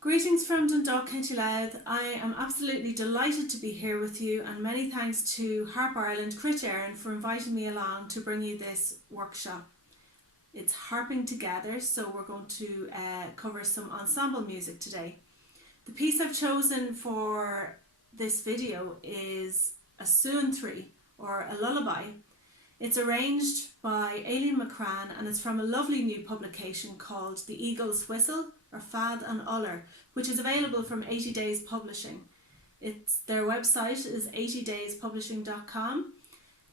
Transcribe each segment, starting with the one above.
Greetings from Dundalk, County Louth. I am absolutely delighted to be here with you, and many thanks to Harp Ireland, Cruit Éireann for inviting me along to bring you this workshop. It's Harping Together, so we're going to cover some ensemble music today. The piece I've chosen for this video is a Suantraí, or a lullaby. It's arranged by Aileen McCrann and it's from a lovely new publication called The Eagle's Whistle, or Fad an Uller, which is available from 80 Days Publishing. Their website is 80dayspublishing.com.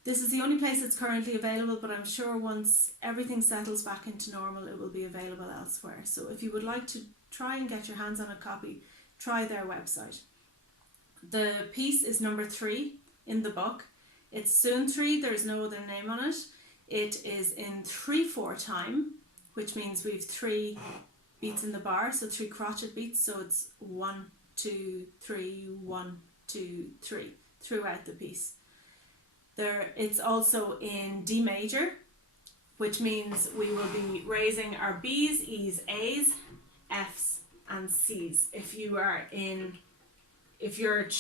This is the only place it's currently available, but I'm sure once everything settles back into normal it will be available elsewhere. So if you would like to try and get your hands on a copy, try their website. The piece is number 3 in the book. It's Suantraí, there's no other name on it. It is in 3/4 time, which means we've 3 beats in the bar, so 3 crotchet beats, so it's 1, 2, 3, 1, 2, 3 throughout the piece. It's also in D major, which means we will be raising our B's, E's, A's, F's and C's. If your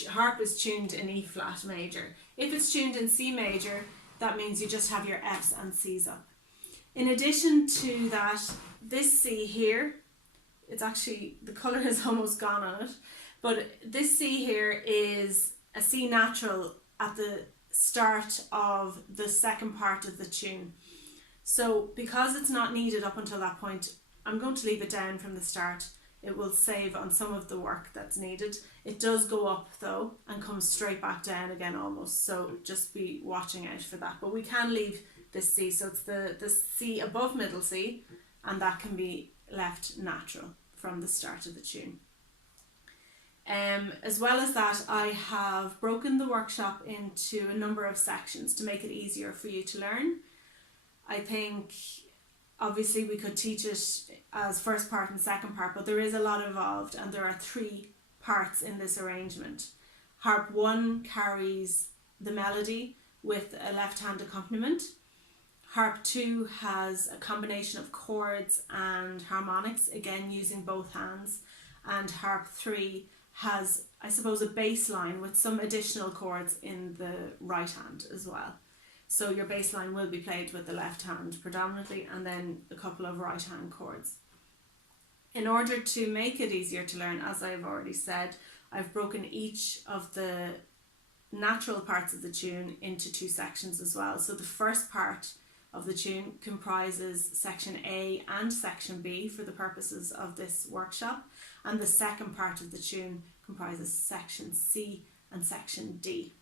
harp is tuned in E flat major. If it's tuned in C major, that means you just have your F's and C's up. In addition to that, this C here, it's actually, the colour is almost gone on it, but this C here is a C natural at the start of the second part of the tune. So because it's not needed up until that point, I'm going to leave it down from the start. It will save on some of the work that's needed. It does go up though and comes straight back down again almost, so just be watching out for that. But we can leave this C, so it's the C above middle C, and that can be left natural from the start of the tune. As well as that, I have broken the workshop into a number of sections to make it easier for you to learn. I think obviously we could teach it as first part and second part, but there is a lot involved and there are 3 parts in this arrangement. Harp 1 carries the melody with a left hand accompaniment. Harp 2 has a combination of chords and harmonics, again using both hands. And Harp 3 has, I suppose, a bass line with some additional chords in the right hand as well. So your bass line will be played with the left hand predominantly, and then a couple of right hand chords. In order to make it easier to learn, as I've already said, I've broken each of the natural parts of the tune into 2 sections as well. So the first part of the tune comprises section A and section B for the purposes of this workshop, and the second part of the tune comprises section C and section D.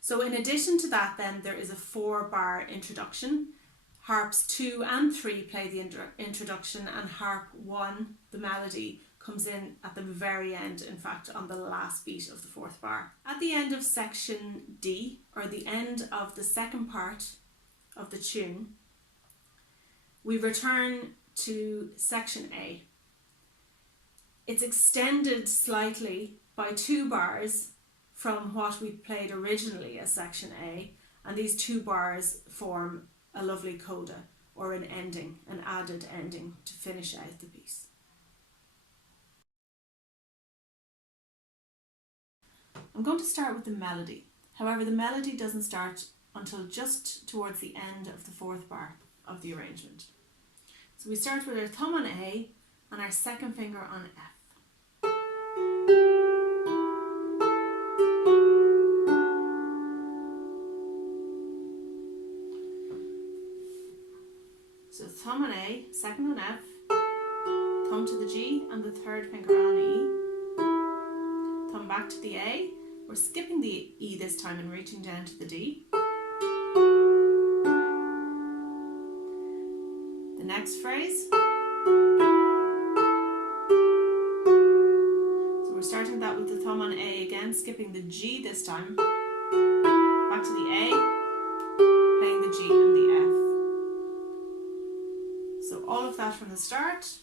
So in addition to that, then there is a 4-bar introduction. Harps 2 and 3 play the introduction, and Harp 1, the melody, comes in at the very end, in fact on the last beat of the 4th bar. At the end of section D, or the end of the second part of the tune, we return to section A. It's extended slightly by 2 bars from what we played originally as section A, and these 2 bars form a lovely coda, or an ending, an added ending to finish out the piece. I'm going to start with the melody. However, the melody doesn't start until just towards the end of the 4th bar of the arrangement. So we start with our thumb on A and our second finger on F. So thumb on A, second on F, thumb to the G and the 3rd finger on E, thumb back to the A. We're skipping the E this time and reaching down to the D. The next phrase. So we're starting that with the thumb on A again, skipping the G this time. Back to the A, playing the G and the F. So all of that from the start.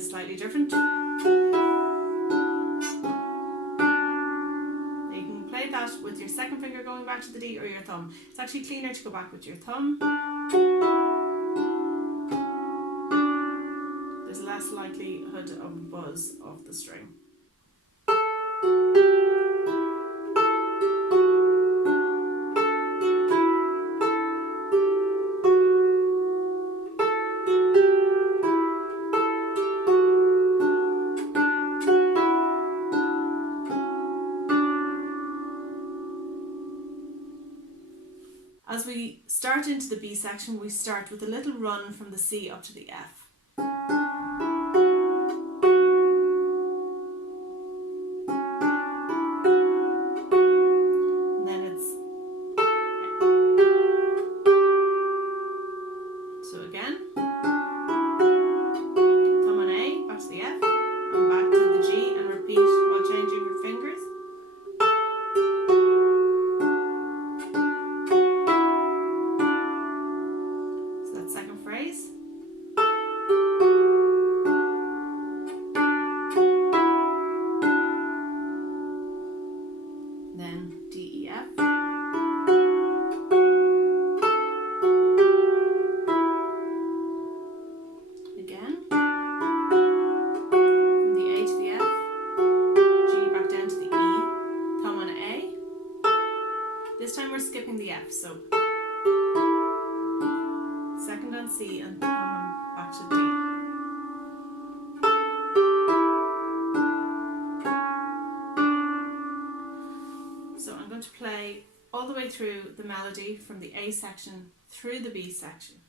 Slightly different. Now you can play that with your second finger going back to the D or your thumb. It's actually cleaner to go back with your thumb. There's less likelihood of buzz of the string. As we start into the B section, we start with a little run from the C up to the F. And then it's... So again, thumb on A, back to the F, and back to the G, and repeat while changing your fingers. Then D, E, F. Again. From the A to the F. G back down to the E. Thumb on A. This time we're skipping the F, so second on C and thumb back to D. To play all the way through the melody from the A section through the B section.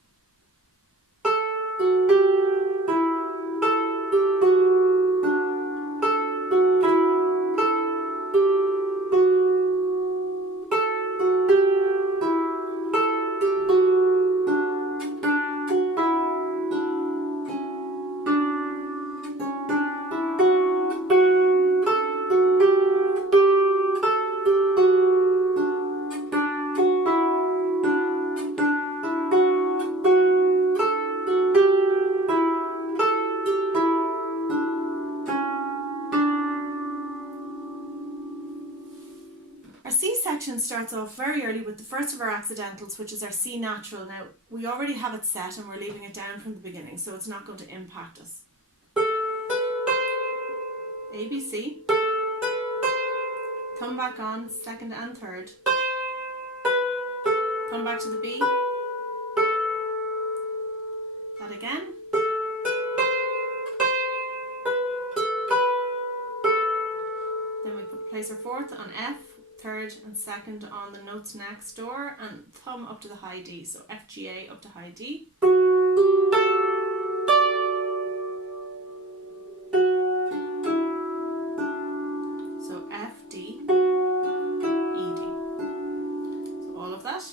Starts off very early with the first of our accidentals, which is our C natural. Now we already have it set and we're leaving it down from the beginning, so it's not going to impact us. A, B, C, thumb back on second and third, thumb back to the B, that again, then we place our 4th on F, 3rd and 2nd on the notes next door, and thumb up to the high D, so F, G, A up to high D. So F, D, E, D. So all of that.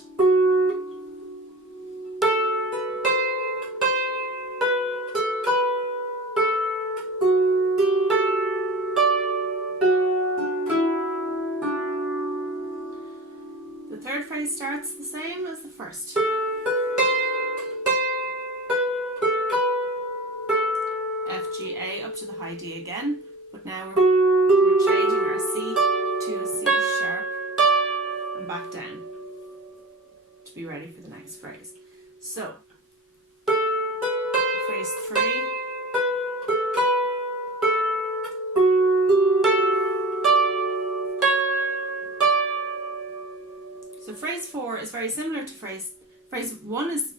phrase starts the same as the first. F, G, A up to the high D again, but now we're changing our C to a C sharp and back down to be ready for the next phrase. So, phrase 3. So phrase 4 is very similar to phrase 1 is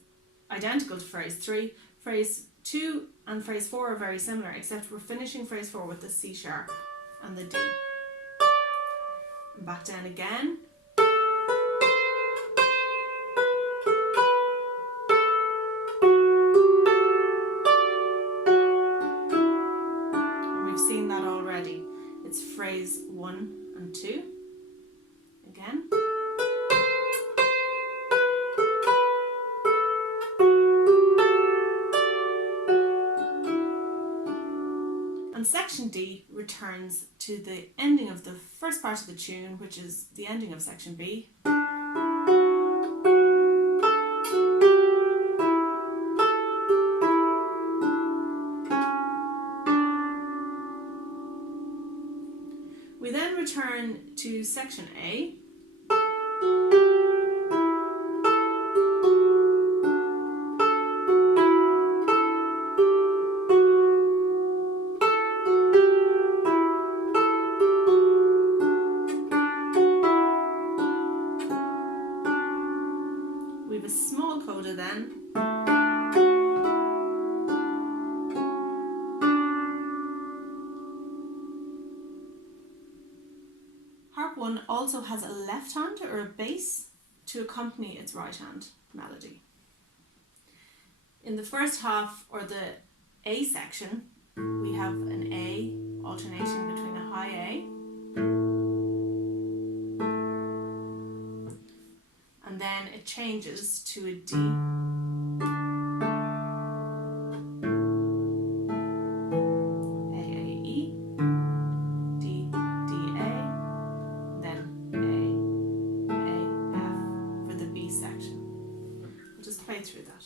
identical to phrase 3. Phrase 2 and phrase 4 are very similar, except we're finishing phrase 4 with the C sharp and the D. And back down again. And we've seen that already. It's phrase 1 and 2. Again. And section D returns to the ending of the first part of the tune, which is the ending of section B. We then return to section A. We have a small coda then. Harp 1 also has a left hand or a bass to accompany its right hand melody. In the first half, or the A section, we have an A alternating between a high A and then it changes to a D. A, E, D, D, A, then A, F for the B section. We'll just play through that.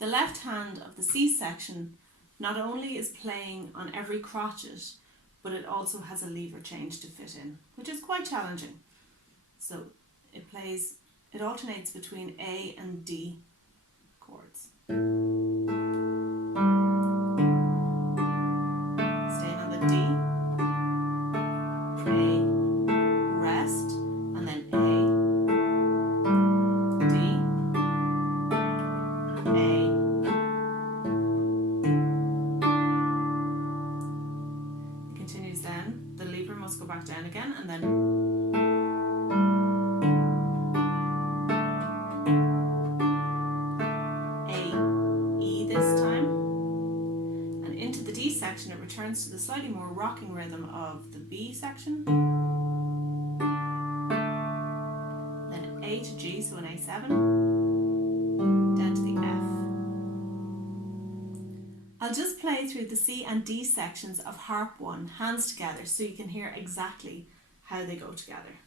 The left hand of the C section not only is playing on every crotchet, but it also has a lever change to fit in, which is quite challenging. So it alternates between A and D chords. Staying on the D, A, rest, and then A, D, A, then the lever must go back down again, and then A, E this time, and into the D section it returns to the slightly more rocking rhythm of the B section, then A to G, so an A7, down to the F. I'll just play through the C and D sections of Harp 1 hands together so you can hear exactly how they go together.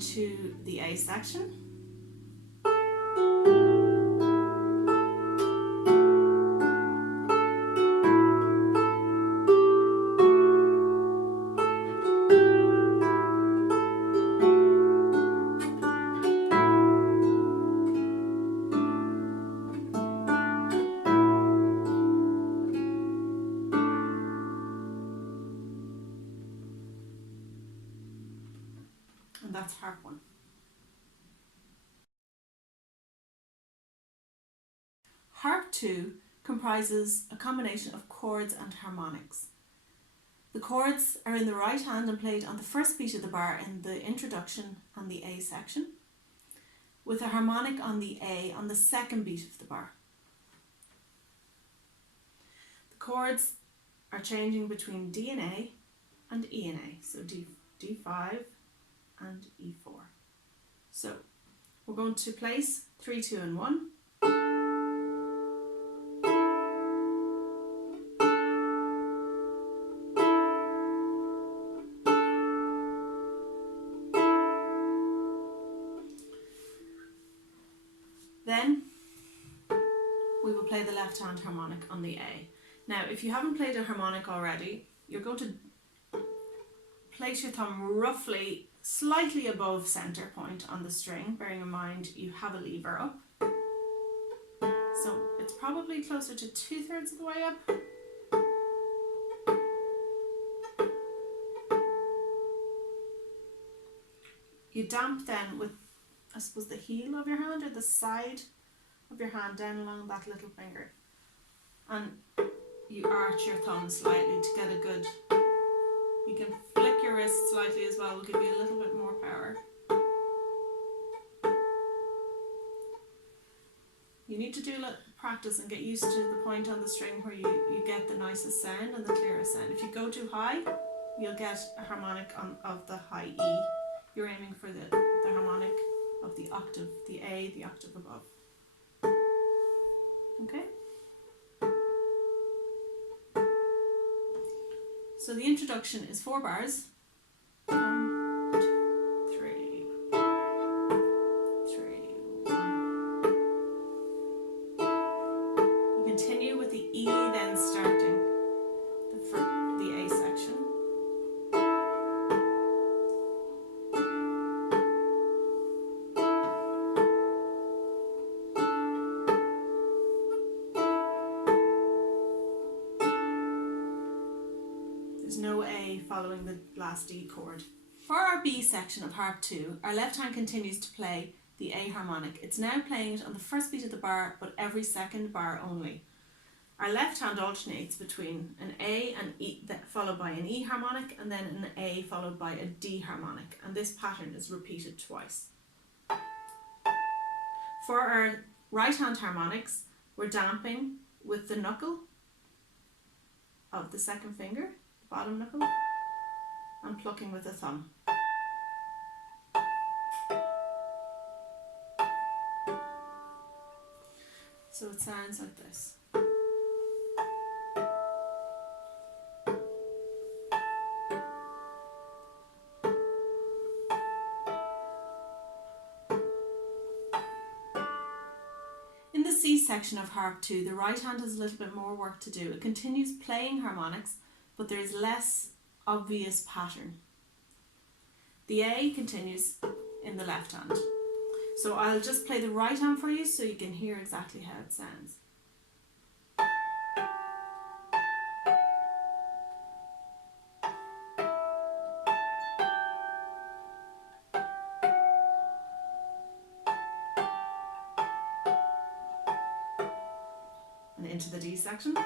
To the A section. and that's harp 1. Harp 2 comprises a combination of chords and harmonics. The chords are in the right hand and played on the first beat of the bar in the introduction and the A section, with a harmonic on the A on the second beat of the bar. The chords are changing between D and A and E and A, so D5 and E4. So we're going to place 3, 2 and 1. Then we will play the left hand harmonic on the A. Now, if you haven't played a harmonic already, you're going to place your thumb roughly slightly above centre point on the string, bearing in mind you have a lever up. So it's probably closer to 2/3 of the way up. You damp then with, I suppose, the heel of your hand or the side of your hand down along that little finger, and you arch your thumb slightly to get a good, you can flick your wrist slightly as well, will give you a little bit more power. You need to do a little practice and get used to the point on the string where you get the nicest sound and the clearest sound. If you go too high, you'll get a harmonic of the high E. You're aiming for the harmonic of the octave, the A, the octave above. Okay? So the introduction is 4 bars. 1, 2, 3, 3, 1. You continue with the E, then starting the A section. There's no A following the last D chord. For our B section of harp 2, our left hand continues to play the A harmonic. It's now playing it on the first beat of the bar, but every second bar only. Our left hand alternates between an A and E, followed by an E harmonic, and then an A followed by a D harmonic, and this pattern is repeated twice. For our right hand harmonics, we're damping with the knuckle of the second finger, bottom knuckle, and plucking with the thumb. So it sounds like this. In the C section of harp 2, the right hand has a little bit more work to do. It continues playing harmonics, but there's less obvious pattern. The A continues in the left hand. So I'll just play the right hand for you so you can hear exactly how it sounds. And into the D section.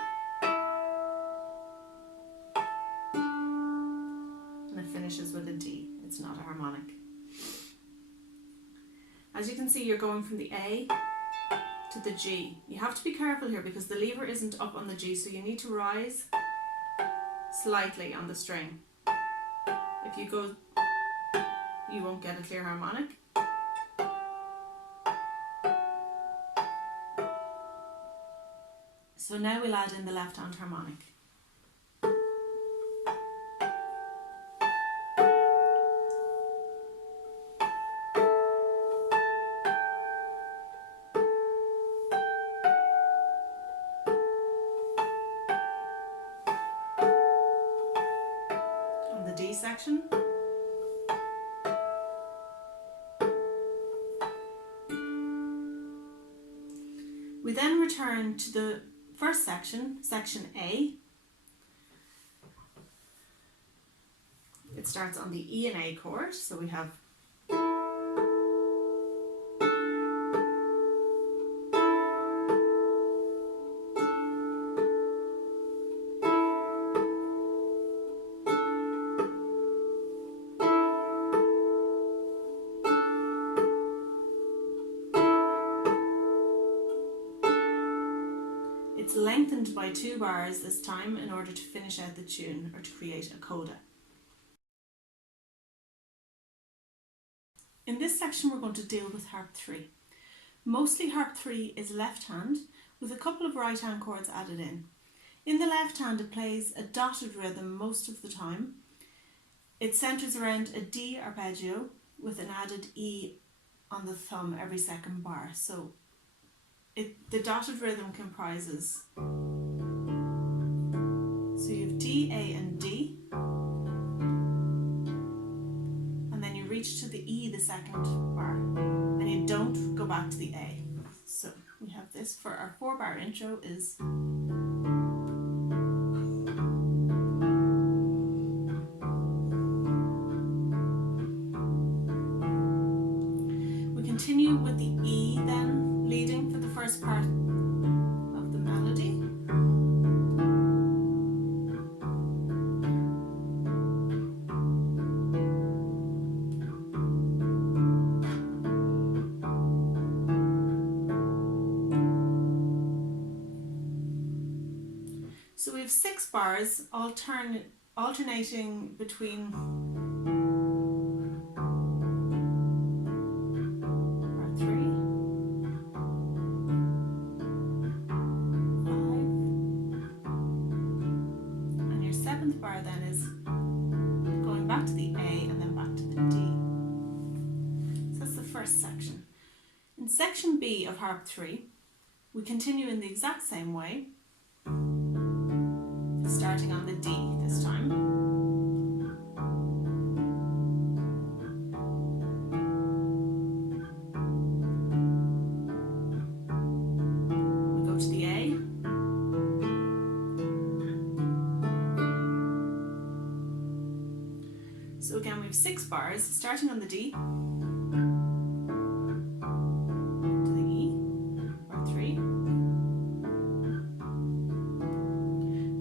And it finishes with a D. It's not a harmonic. As you can see, you're going from the A to the G. You have to be careful here because the lever isn't up on the G, so you need to rise slightly on the string. If you go, you won't get a clear harmonic. So now we'll add in the left hand harmonic. On the D section. We then return to the first section, section A. It starts on the E and A chord, so we have lengthened by 2 bars this time in order to finish out the tune or to create a coda. In this section we're going to deal with harp 3. Mostly harp 3 is left hand with a couple of right hand chords added in. In the left hand it plays a dotted rhythm most of the time. It centres around a D arpeggio with an added E on the thumb every second bar. So the dotted rhythm comprises, so you have D, A and D, and then you reach to the E the second bar and you don't go back to the A. So we have this for our 4-bar intro is continue with the E then leading for the first part of the melody. So we have 6 bars alternating between bar then is going back to the A and then back to the D. So that's the first section. In section B of harp 3, we continue in the exact same way, starting on the D this time. We go to the A. So again we have 6 bars starting on the D to the E, bar 3,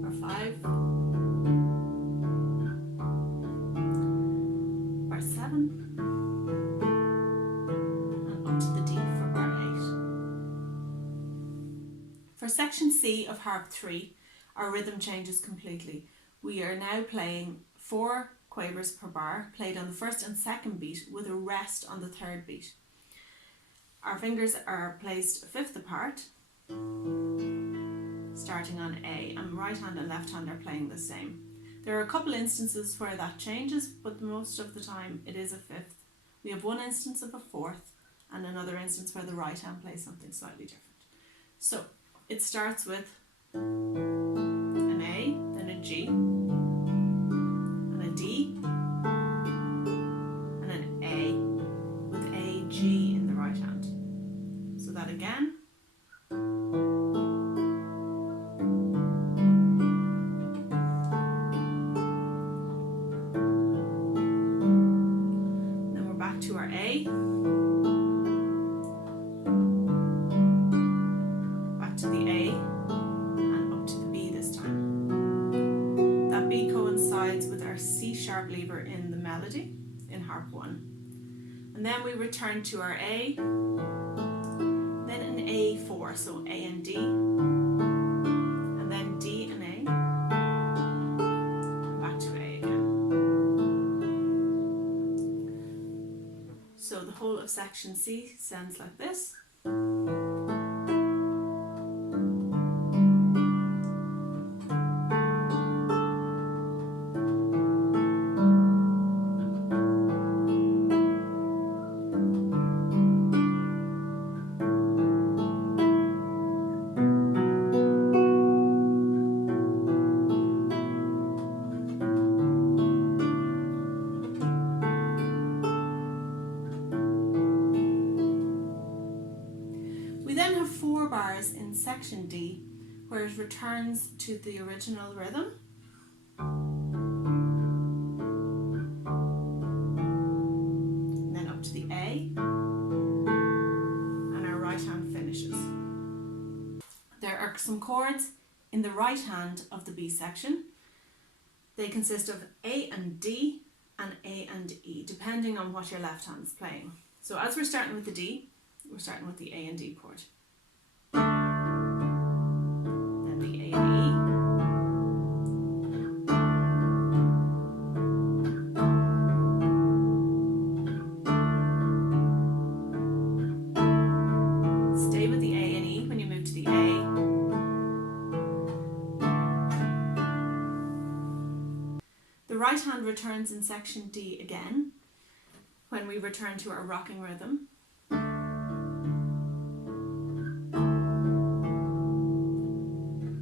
bar 5, bar 7, and up to the D for bar 8. For section C of harp 3, our rhythm changes completely. We are now playing 4 quavers per bar, played on the first and second beat with a rest on the third beat. Our fingers are placed 1/5 apart, starting on A, and right hand and left hand are playing the same. There are a couple instances where that changes, but most of the time it is a 5th. We have one instance of a 4th and another instance where the right hand plays something slightly different. So it starts with an A, then a G, D, and an A with A, G in the right hand. So that again. Then we're back to our A. Back to the A and up to the B this time. That B coincides with our C sharp lever in the melody in harp 1. And then we return to our A, then an A4, so A and D, and then D and A, and back to A again. So the whole of section C sounds like this. Bars in section D where it returns to the original rhythm. And then up to the A, and our right hand finishes. There are some chords in the right hand of the B section. They consist of A and D and A and E, depending on what your left hand is playing. So as we're starting with the D, we're starting with the A and D chord. Then right hand returns in section D again when we return to our rocking rhythm. A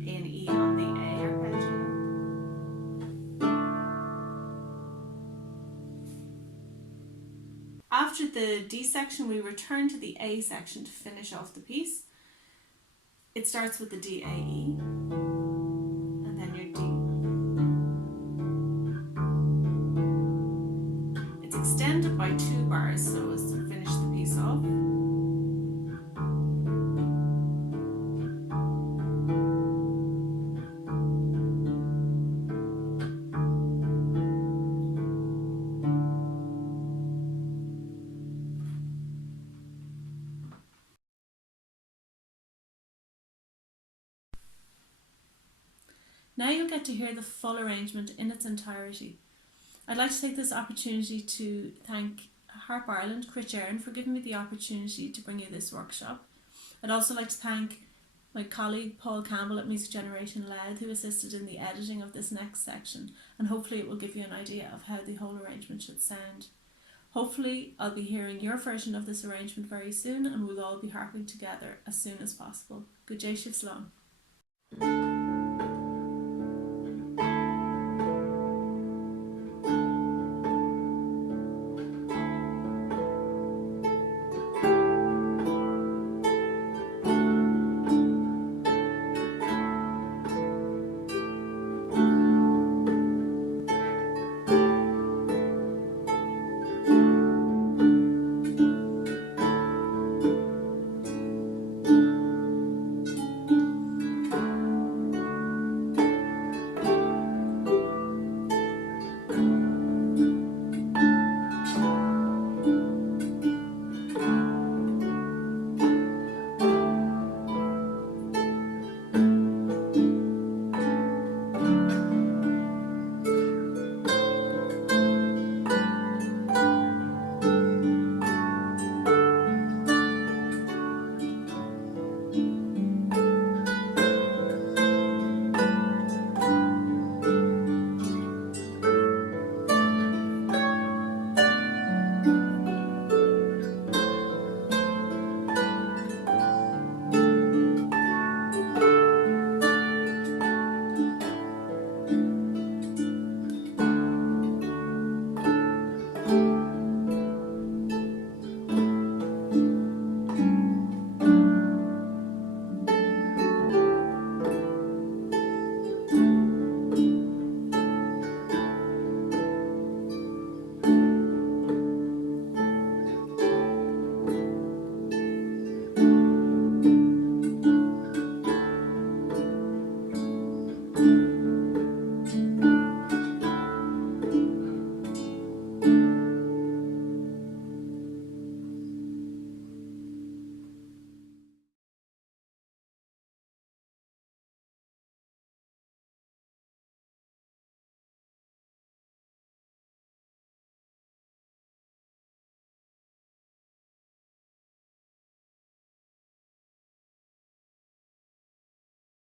and E on the A arpeggio. After the D section, we return to the A section to finish off the piece. It starts with the D, A, E, and then your D. It's extended by 2 bars so as to finish the piece off. Now you'll get to hear the full arrangement in its entirety. I'd like to take this opportunity to thank Harp Ireland, Cruit Éireann, for giving me the opportunity to bring you this workshop. I'd also like to thank my colleague Paul Campbell at Music Generation Loud, who assisted in the editing of this next section, and hopefully it will give you an idea of how the whole arrangement should sound. Hopefully I'll be hearing your version of this arrangement very soon, and we'll all be harping together as soon as possible. Good day, Slán.